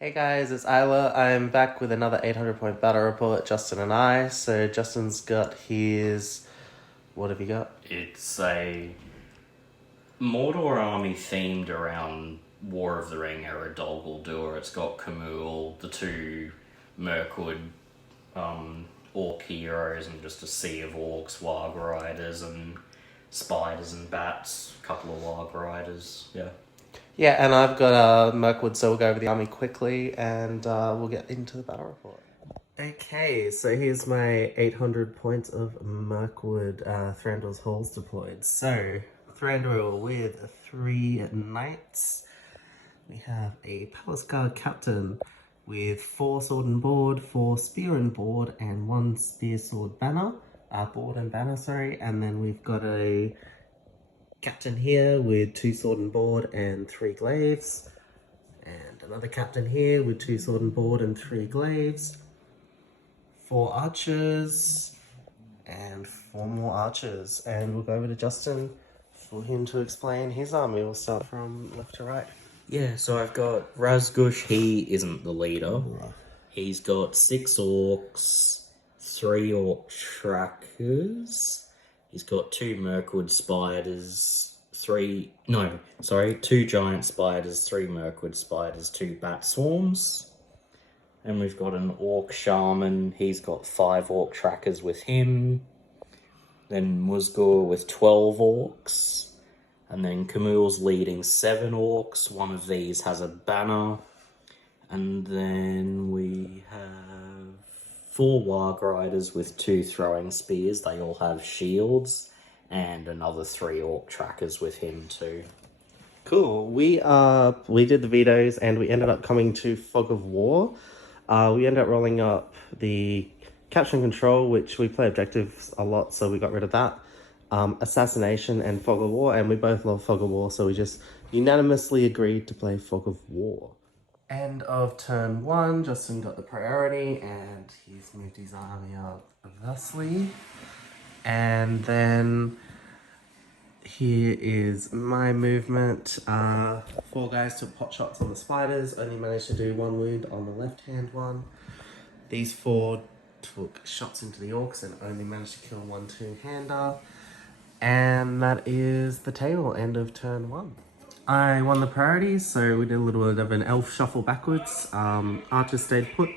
Hey guys, it's Isla. I'm back with another 800 point battle report, Justin and I. So Justin's got his... What have you got? It's a Mordor army themed around War of the Ring era Dol Guldur. It's got Camul, the two Mirkwood orc heroes, and just a sea of orcs, warg riders, and spiders and bats. A couple of warg riders. Yeah. Yeah, and I've got Mirkwood, so we'll go over the army quickly and we'll get into the battle report. Okay, so here's my 800 points of Mirkwood Thranduil's halls deployed. So, Thranduil with 3 knights. We have a Palace Guard captain with 4 sword and board, 4 spear and board, and 1 spear sword banner. Board and banner, sorry. And then we've got a captain here with 2 sword and board and 3 glaives. And another captain here with 2 sword and board and 3 glaives. 4 archers and 4 more archers. And we'll go over to Justin for him to explain his army. We'll start from left to right. Yeah, so I've got Razgush. He isn't the leader. He's got 6 orcs, 3 orc trackers. He's got 2 Mirkwood spiders, 2 giant spiders, 3 Mirkwood spiders, 2 bat swarms. And we've got an orc shaman. He's got 5 orc trackers with him. Then Musgur with 12 orcs. And then Camul's leading 7 orcs. One of these has a banner. And then we have 4 warg riders with 2 throwing spears. They all have shields. And another 3 orc trackers with him too. Cool. We did the vetoes and we ended up coming to Fog of War. We ended up rolling up the Capture and Control, which we play objectives a lot, so we got rid of that. Assassination and Fog of War, and we both love Fog of War, so we just unanimously agreed to play Fog of War. End of turn 1, Justin got the priority, and he's moved his army up thusly. And then here is my movement. 4 guys took pot shots on the spiders, only managed to do 1 wound on the left-hand one. These 4 took shots into the orcs and only managed to kill 1 two-hander. And that is the table, end of turn 1. I won the priorities, so we did a little bit of an elf shuffle backwards. Archers stayed put.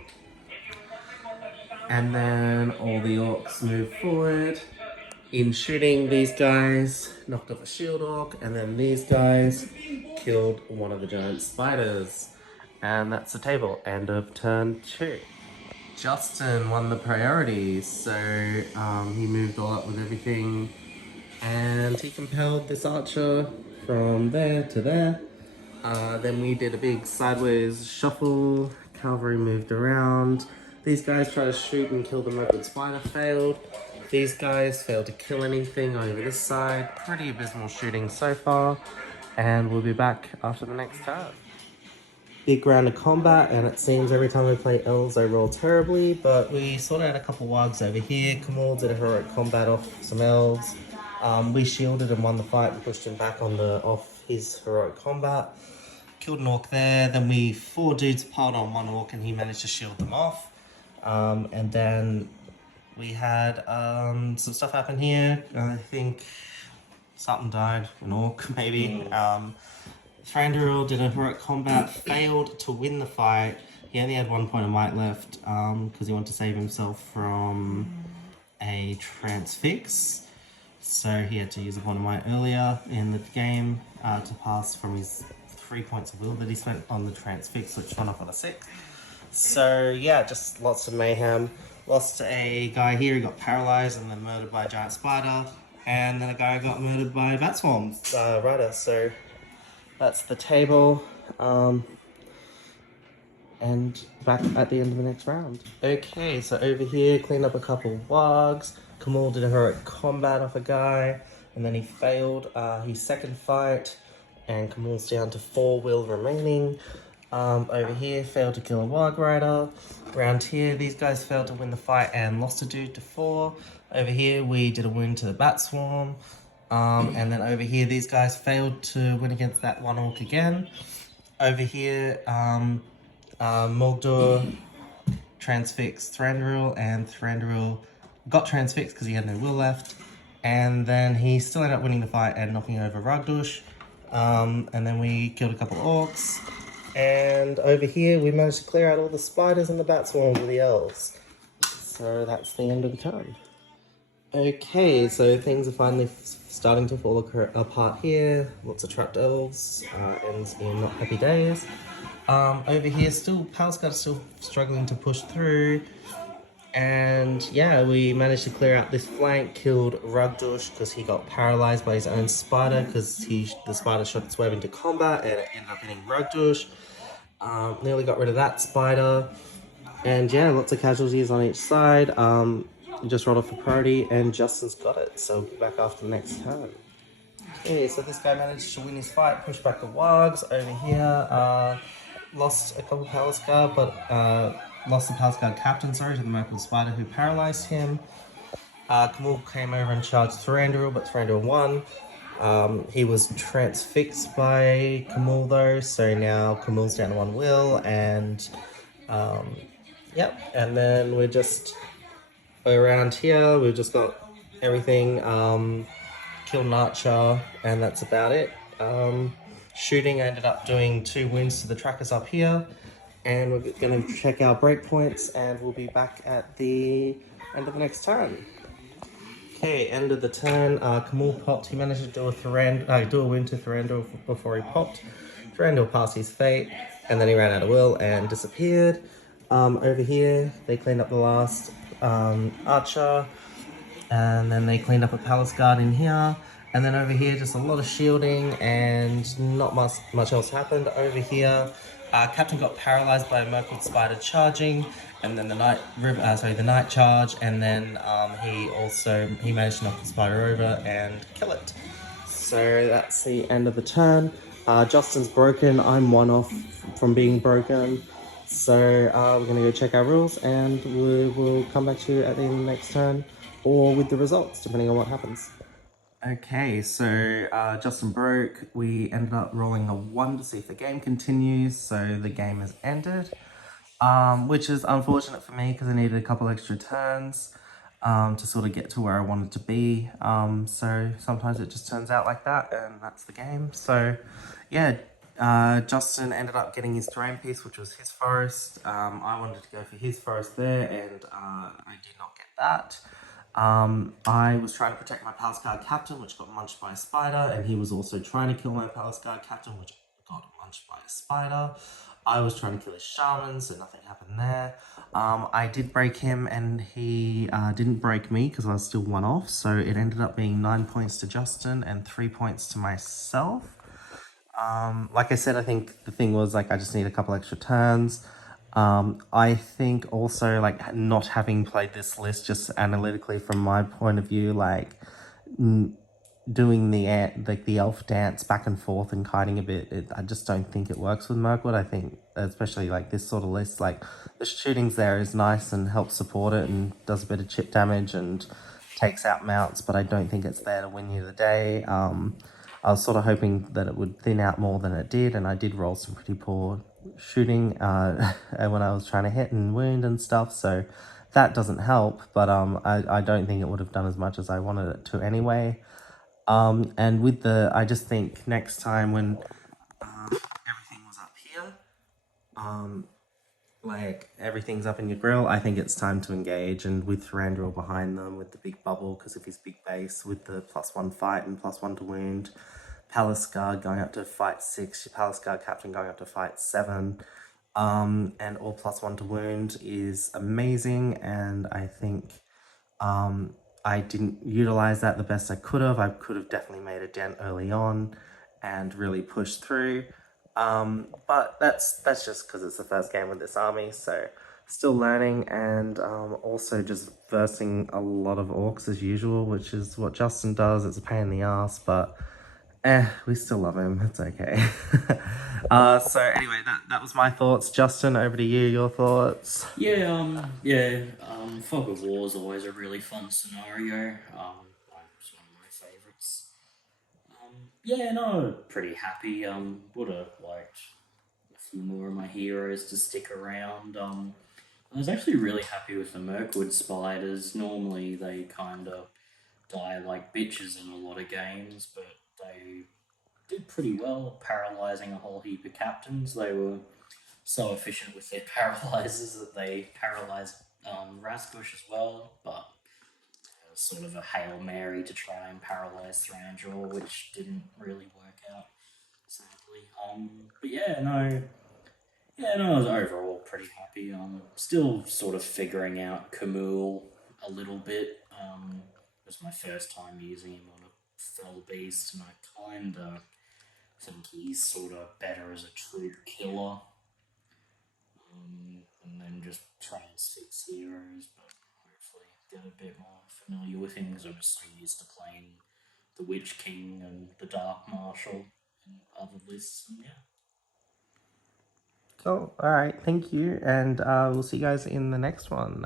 And then all the orcs moved forward. In shooting, these guys knocked off a shield orc, and then these guys killed one of the giant spiders. And that's the table, end of turn 2. Justin won the priorities, so he moved all up with everything, and he compelled this archer from there to there. Then we did a big sideways shuffle, cavalry moved around. These guys tried to shoot and kill the Mirkwood spider, failed. These guys failed to kill anything over this side. Pretty abysmal shooting so far, and we'll be back after the next turn. Big round of combat, and it seems every time we play elves I roll terribly, but we sorted out a couple wargs over here. Camul did a heroic combat off some elves. We shielded and won the fight and pushed him back off his heroic combat. Killed an orc there, then 4 dudes piled on 1 orc and he managed to shield them off. And then we had some stuff happen here. I think something died, an orc maybe. Thranduil did a heroic combat, failed to win the fight. He only had 1 point of might left because he wanted to save himself from a transfix. So he had to use a point of might earlier in the game to pass from his 3 points of will that he spent on the transfix, which went off on a 6. So yeah, just lots of mayhem. Lost a guy here, he got paralyzed and then murdered by a giant spider. And then a guy got murdered by a bat swarm rider. So that's the table. And back at the end of the next round. Okay, so over here, cleaned up a couple wargs. Camul did a heroic combat off a guy, and then he failed his second fight, and Camul's down to 4 will remaining. Over here, failed to kill a warg rider. Around here, these guys failed to win the fight and lost a dude to 4. Over here, we did a wound to the bat swarm. And then over here, these guys failed to win against that 1 orc again. Over here, Mordor transfixed Thranduil, and Thranduil got transfixed because he had no will left. And then he still ended up winning the fight and knocking over Ragdush. And then we killed a couple of orcs. And over here we managed to clear out all the spiders and the bat swarms with the elves. So that's the end of the turn. Okay, so things are finally starting to fall apart here. Lots of trapped elves. Ends in not happy days. Over here, still Palscard's still struggling to push through. And yeah, we managed to clear out this flank, killed Rugdush because he got paralyzed by his own spider because the spider shot its web into combat and it ended up hitting Rugdush. Nearly got rid of that spider. And yeah, lots of casualties on each side. Just rolled off the priority and Justin's got it, so we'll be back after the next turn. Okay, so this guy managed to win his fight, push back the wargs over here. Lost a couple of Palscard, but lost the Palscard captain, sorry, to the Merkle Spider who paralyzed him. Camille came over and charged Thranduil, but Thranduil won. He was transfixed by Camille though, so now Camille's down to 1 will, and yep, and then we're just around here, we've just got everything, killed an archer, and that's about it. Shooting, I ended up doing 2 wounds to the trackers up here, and we're going to check our breakpoints, and we'll be back at the end of the next turn. Okay, end of the turn. Camille popped. He managed to do a wound to Thranduil before he popped. Thranduil passed his fate, and then he ran out of will and disappeared. Over here, they cleaned up the last archer, and then they cleaned up a palace guard in here. And then over here, just a lot of shielding and not much else happened. Over here, Captain got paralyzed by a Merkle Spider charging, and then the night charge, and then he managed to knock the spider over and kill it. So that's the end of the turn. Justin's broken. I'm 1 off from being broken. So we're gonna go check our rules, and we will come back to you at the end of the next turn, or with the results, depending on what happens. Okay, so Justin broke. We ended up rolling a 1 to see if the game continues, so the game has ended. Which is unfortunate for me because I needed a couple extra turns to sort of get to where I wanted to be. So sometimes it just turns out like that, and that's the game. So yeah, Justin ended up getting his terrain piece, which was his forest. I wanted to go for his forest there, and I did not get that. I was trying to protect my Palace Guard captain, which got munched by a spider, and he was also trying to kill my Palace Guard captain, which got munched by a spider. I was trying to kill his shaman, so nothing happened there. I did break him, and he didn't break me because I was still 1 off, so it ended up being 9 points to Justin and 3 points to myself. Like I said, I think the thing was, like, I just need a couple extra turns. I think also, like, not having played this list just analytically from my point of view, like, doing the elf dance back and forth and kiting a bit, I just don't think it works with Mirkwood. I think, especially like this sort of list, like the shootings there is nice and helps support it and does a bit of chip damage and takes out mounts, but I don't think it's there to win you the day. I was sort of hoping that it would thin out more than it did, and I did roll some pretty poor shooting when I was trying to hit and wound and stuff, so that doesn't help, but I don't think it would have done as much as I wanted it to anyway. And with I just think next time when everything was up here, like everything's up in your grill, I think it's time to engage. And with Thranduil behind them, with the big bubble because of his big base, with the +1 fight and +1 to wound, Palace Guard going up to fight 6, your Palace Guard captain going up to fight 7, and all +1 to wound is amazing. And I think I didn't utilize that the best I could have. I could have definitely made a dent early on and really pushed through. But that's just because it's the first game with this army, so still learning, and also just versing a lot of orcs as usual, which is what Justin does. It's a pain in the ass, but we still love him. It's okay. So anyway, that was my thoughts. Justin, over to you. Your thoughts? Fog of War is always a really fun scenario. It's one of my favourites. Pretty happy. Would have liked few more of my heroes to stick around. I was actually really happy with the Mirkwood spiders. Normally they kind of die like bitches in a lot of games, but they did pretty well, paralyzing a whole heap of captains. They were so efficient with their paralyzers that they paralyzed Razgush as well, but it was sort of a Hail Mary to try and paralyze Thranduil, which didn't really work out, sadly. But I was overall pretty happy. Still sort of figuring out Camille a little bit. It was my first time using him on a fell beast, and I kinda think he's sort of better as a troop killer, and then just transfix heroes, but hopefully get a bit more familiar with him because I'm just so used to playing the Witch King and the Dark Marshal and other lists, and yeah. Cool. All right. Thank you. And we'll see you guys in the next one.